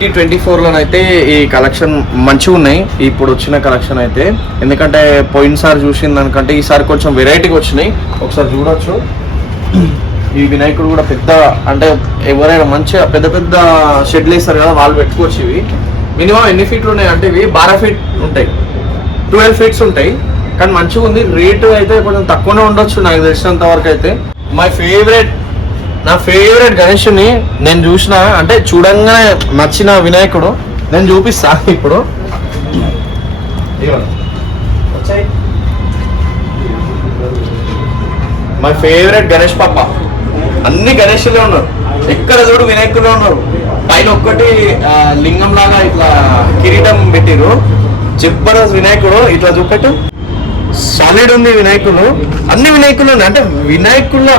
2024లోనైతే ఈ కలెక్షన్ మంచిగా ఉన్నాయి ఇప్పుడు వచ్చిన కలెక్షన్ అయితే. ఎందుకంటే పోయినసారి చూసిన దానికంటే ఈసారి కొంచెం వెరైటీగా వచ్చినాయి. ఒకసారి చూడొచ్చు. ఈ వినాయకుడు కూడా పెద్ద, అంటే ఎవరైనా మంచిగా పెద్ద పెద్ద షెడ్లు వేస్తారు కదా, వాళ్ళు పెట్టుకోవచ్చు. ఇవి మినిమం ఎన్ని ఫీట్లు ఉన్నాయి అంటే ఇవి 12 ఫీట్ ఉంటాయి, 12 ఫీట్స్ ఉంటాయి. కానీ మంచిగా ఉంది. రేటు అయితే కొంచెం తక్కువనే ఉండొచ్చు నాకు తెలిసినంత వరకు అయితే. నా ఫేవరెట్ గణేషుని నేను చూసిన, అంటే చూడంగానే నచ్చిన వినాయకుడు నేను చూపిస్తా ఇప్పుడు. మై ఫేవరెట్ గణేష్ పాప. అన్ని గణేషులే ఉన్నారు, ఎక్కడ చూడు వినాయకులే ఉన్నారు. పైన ఒక్కటి లింగం లాగా ఇట్లా కిరీటం పెట్టిరు. జబర్దస్త్ వినాయకుడు. ఇట్లా చూపెట్టు, సాలిడ్ ఉంది వినాయకులు. అన్ని వినాయకులు ఉన్నాయి. అంటే వినాయకుల్లో